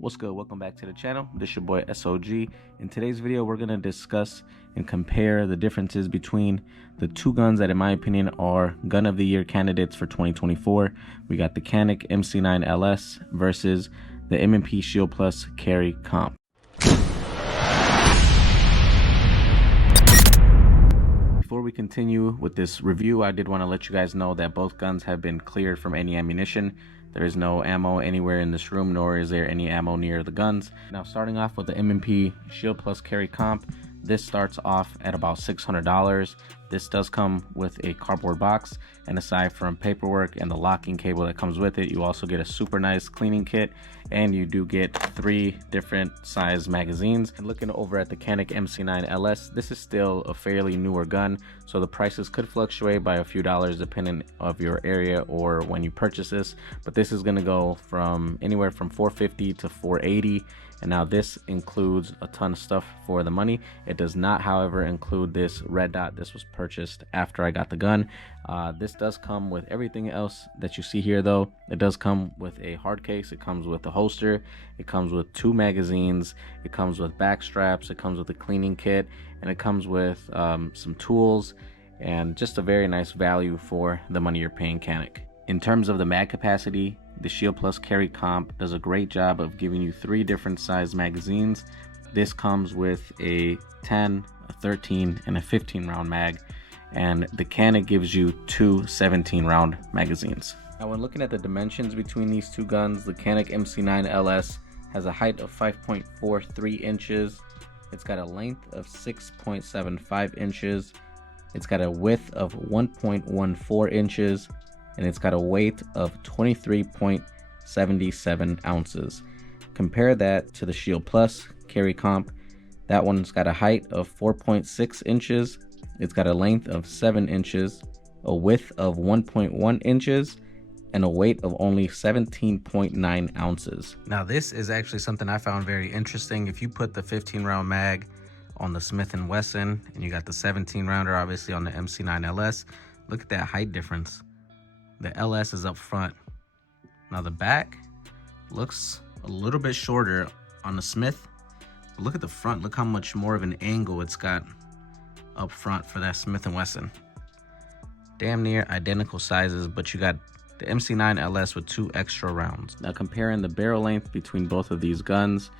What's good? Welcome back to the channel. This is your boy S.O.G. In today's video, we're going to discuss and compare the differences between the two guns that in my opinion are gun of the year candidates for 2024. We got the Canik MC9LS versus the M&P Shield Plus Carry Comp. Before we continue with this review, I did want to let you guys know that both guns have been cleared from any ammunition. There is no ammo anywhere in this room, nor is there any ammo near the guns. Now, starting off with the M&P Shield Plus Carry Comp, this starts off at about $600. This does come with a cardboard box, and aside from paperwork and the locking cable that comes with it, you also get a super nice cleaning kit, and you do get 3 different size magazines. And looking over at the Canik MC9LS, this is still a fairly newer gun, so the prices could fluctuate by a few dollars depending of your area or when you purchase this, but this is going to go from anywhere from $450 to $480. And now this includes a ton of stuff for the money. It does not, however, include this red dot. This was purchased after I got the gun. This does come with everything else that you see here, though. It does come with a hard case. It comes with a holster. It comes with 2 magazines. It comes with back straps. It comes with a cleaning kit, and it comes with some tools and just a very nice value for the money you're paying Canik. In terms of the mag capacity, the Shield Plus Carry Comp does a great job of giving you 3 different size magazines. This comes with a 10, a 13, and a 15 round mag, and the Canik gives you 2 17 round magazines. Now, when looking at the dimensions between these two guns, the Canik MC9LS has a height of 5.43 inches. It's got a length of 6.75 inches. It's got a width of 1.14 inches. And it's got a weight of 23.77 ounces. Compare that to the Shield Plus Carry Comp. That one's got a height of 4.6 inches. It's got a length of 7 inches, a width of 1.1 inches, and a weight of only 17.9 ounces. Now, this is actually something I found very interesting. If you put the 15 round mag on the Smith & Wesson, and you got the 17 rounder obviously on the MC9LS, look at that height difference. The LS is up front. Now the back looks a little bit shorter on the Smith, but look at the front. Look how much more of an angle it's got up front for that Smith & Wesson. Damn near identical sizes, but you got the MC9LS with 2 extra rounds. Now, comparing the barrel length between both of these guns,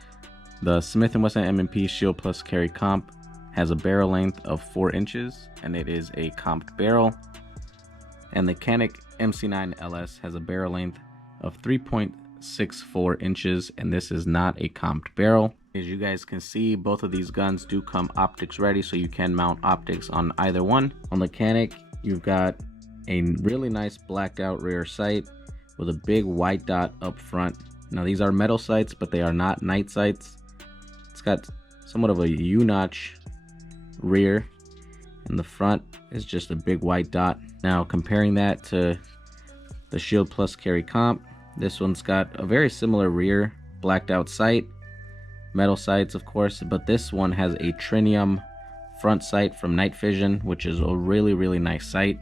the Smith & Wesson M&P Shield Plus Carry Comp has a barrel length of 4 inches, and it is a comped barrel. And the Canik MC9LS has a barrel length of 3.64 inches, and this is not a comped barrel. As you guys can see, both of these guns do come optics ready, so you can mount optics on either one. On the Canik, you've got a really nice blacked out rear sight with a big white dot up front. Now, these are metal sights, but they are not night sights. It's got somewhat of a U-notch rear, and the front is just a big white dot. Now, comparing that to the Shield Plus Carry Comp, this one's got a very similar rear blacked out sight, metal sights of course, but this one has a trinium front sight from Night Vision, which is a really nice sight.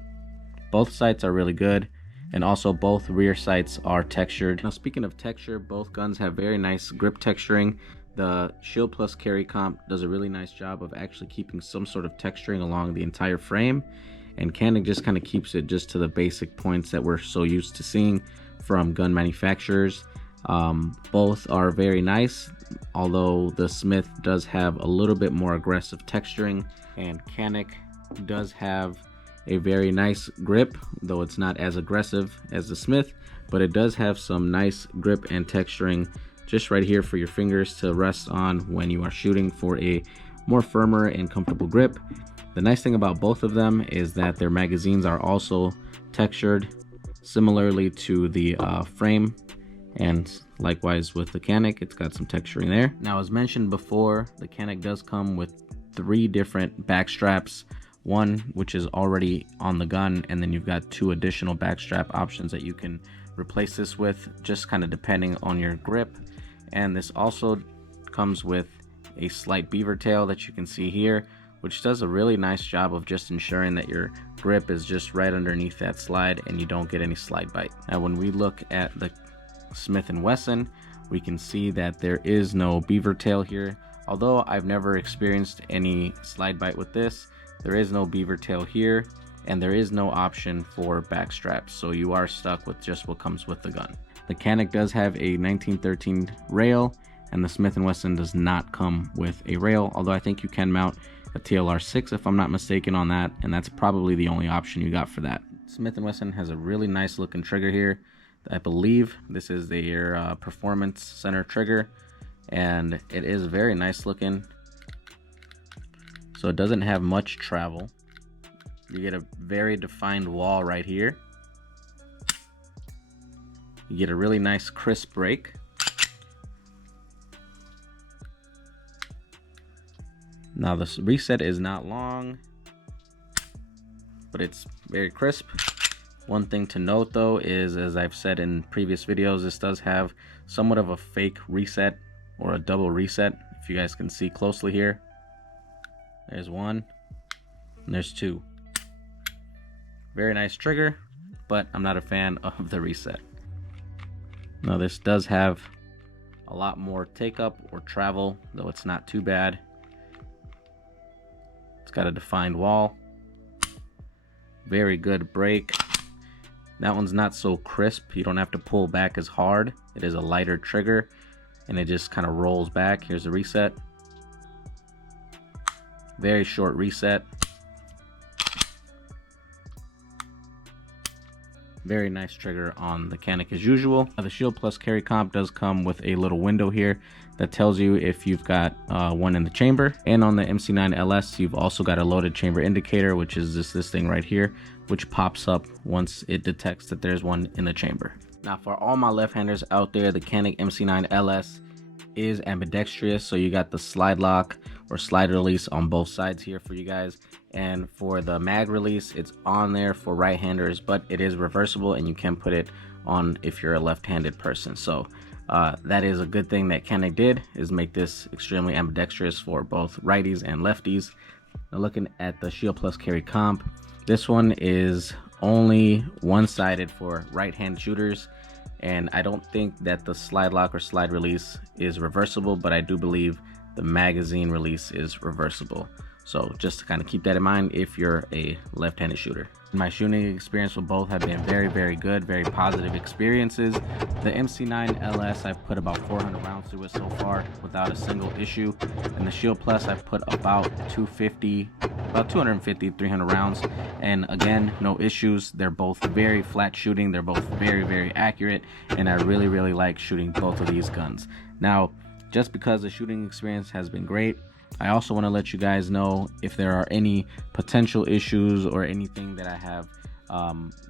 Both sights are really good, and also both rear sights are textured. Now, speaking of texture, both guns have very nice grip texturing. The Shield Plus Carry Comp does a really nice job of actually keeping some sort of texturing along the entire frame, and Canik just kind of keeps it just to the basic points that we're so used to seeing from gun manufacturers. Both are very nice, although the Smith does have a little bit more aggressive texturing, and Canik does have a very nice grip, though it's not as aggressive as the Smith, but it does have some nice grip and texturing just right here for your fingers to rest on when you are shooting for a more firmer and comfortable grip. The nice thing about both of them is that their magazines are also textured similarly to the frame, and likewise with the Canik, it's got some texturing there. Now, as mentioned before, the Canik does come with 3 different back straps, one which is already on the gun, and then you've got 2 additional back strap options that you can replace this with, just kind of depending on your grip. And this also comes with a slight beaver tail that you can see here, which does a really nice job of just ensuring that your grip is just right underneath that slide and you don't get any slide bite. Now, when we look at the Smith & Wesson, we can see that there is no beaver tail here. Although I've never experienced any slide bite with this, there is no beaver tail here, and there is no option for backstraps, so you are stuck with just what comes with the gun. The Canik does have a 1913 rail, and the Smith & Wesson does not come with a rail, although I think you can mount a TLR6 if I'm not mistaken on that, and that's probably the only option you got for that. Smith & Wesson has a really nice looking trigger here. I believe this is their performance center trigger, and it is very nice looking. So it doesn't have much travel. You get a very defined wall right here. You get a really nice crisp break. Now this reset is not long, but it's very crisp. One thing to note though is, as I've said in previous videos, this does have somewhat of a fake reset or a double reset. If you guys can see closely here, there's one and there's two. Very nice trigger, but I'm not a fan of the reset. Now this does have a lot more take up or travel, though it's not too bad. It's got a defined wall. Very good break. That one's not so crisp. You don't have to pull back as hard. It is a lighter trigger and it just kind of rolls back. Here's the reset. Very short reset. Very nice trigger on the Canik as usual. The Shield Plus carry comp does come with a little window here that tells you if you've got one in the chamber. And on the MC9LS, you've also got a loaded chamber indicator, which is this thing right here, which pops up once it detects that there's one in the chamber. Now for all my left-handers out there, the Canik MC9LS is ambidextrous, so you got the slide lock or slide release on both sides here for you guys. And for the mag release, it's on there for right-handers, but it is reversible and you can put it on if you're a left-handed person. So that is a good thing that Canik did, is make this extremely ambidextrous for both righties and lefties. Now looking at the Shield Plus carry comp, this one is only one-sided for right-hand shooters, and I don't think that the slide lock or slide release is reversible, but I do believe the magazine release is reversible. So just to kind of keep that in mind if you're a left-handed shooter. My shooting experience with both have been very, very good, very positive experiences. The MC9LS, I've put about 400 rounds through it so far without a single issue. And the Shield Plus, I've put about 250, 300 rounds. And again, no issues. They're both very flat shooting. They're both very, very accurate. And I really, really like shooting both of these guns. Now, just because the shooting experience has been great, I also want to let you guys know if there are any potential issues or anything that I have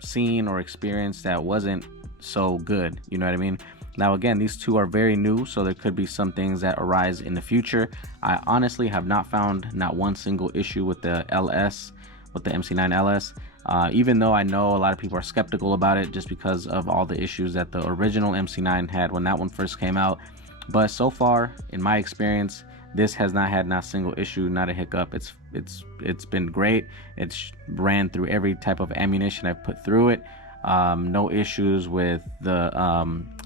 seen or experienced that wasn't so good. You know what I mean? Now again, these two are very new, so there could be some things that arise in the future. I honestly have not found not one single issue with the LS, with the MC9LS. Even though I know a lot of people are skeptical about it just because of all the issues that the original MC9 had when that one first came out. But so far, in my experience, this has not had not a single issue, not a hiccup. It's been great. It's ran through every type of ammunition I've put through it. No issues with the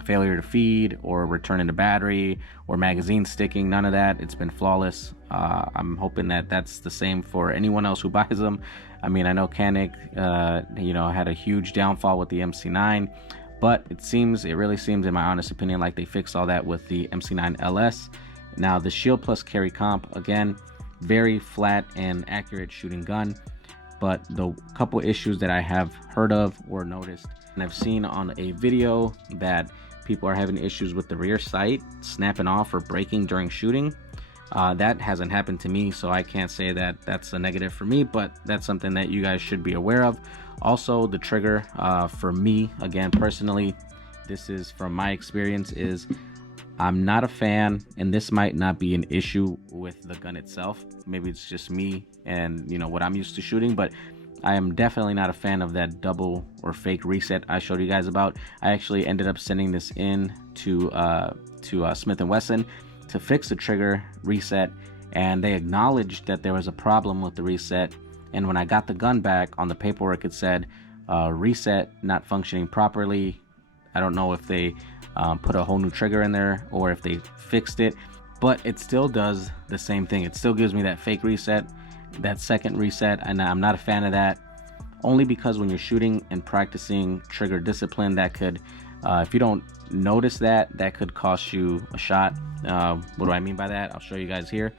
failure to feed or returning the battery or magazine sticking. None of that. It's been flawless. I'm hoping that that's the same for anyone else who buys them. I mean, I know Canik, had a huge downfall with the MC9. But it really seems, in my honest opinion, like they fixed all that with the MC9LS. Now the Shield Plus carry comp, again, very flat and accurate shooting gun. But the couple issues that I have heard of or noticed, and I've seen on a video that people are having issues with the rear sight snapping off or breaking during shooting. That hasn't happened to me, so I can't say that that's a negative for me, but that's something that you guys should be aware of. Also, the trigger, for me, again, personally, this is from my experience, is I'm not a fan, and this might not be an issue with the gun itself. Maybe it's just me and, what I'm used to shooting, but I am definitely not a fan of that double or fake reset I showed you guys about. I actually ended up sending this in to Smith & Wesson to fix the trigger reset, and they acknowledged that there was a problem with the reset. And when I got the gun back, on the paperwork it said reset not functioning properly. I don't know if they put a whole new trigger in there, or if they fixed it. But it still does the same thing. It still gives me that fake reset, that second reset, and I'm not a fan of that, only because when you're shooting and practicing trigger discipline, that could, if you don't notice that could cost you a shot. What do I mean by that? I'll show you guys here.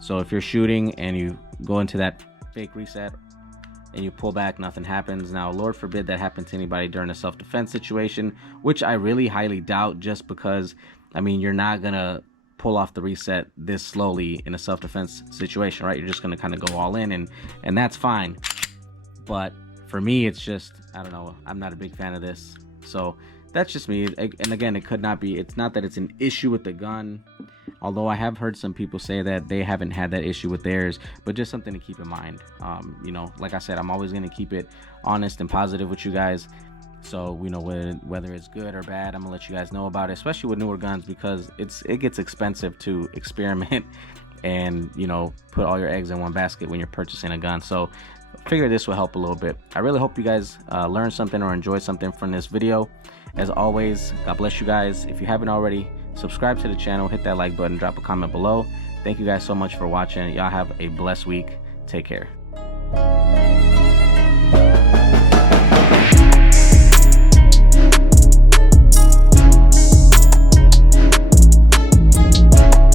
So if you're shooting and you go into that fake reset and you pull back, nothing happens. Now, Lord forbid that happened to anybody during a self-defense situation, which I really highly doubt, just because, I mean, you're not gonna pull off the reset this slowly in a self-defense situation, right? You're just gonna kind of go all in, and that's fine. But for me, it's just, I don't know, I'm not a big fan of this. So that's just me. And again, it could not be, it's not that it's an issue with the gun, although I have heard some people say that they haven't had that issue with theirs, but just something to keep in mind. You know, like I said, I'm always going to keep it honest and positive with you guys. So, you know, whether it's good or bad, I'm gonna let you guys know about it, especially with newer guns, because it gets expensive to experiment and, you know, put all your eggs in one basket when you're purchasing a gun. So I figure this will help a little bit. I really hope you guys learned something or enjoyed something from this video. As always, God bless you guys. If you haven't already, subscribe to the channel, hit that like button, drop a comment below. Thank you guys so much for watching. Y'all have a blessed week. Take care.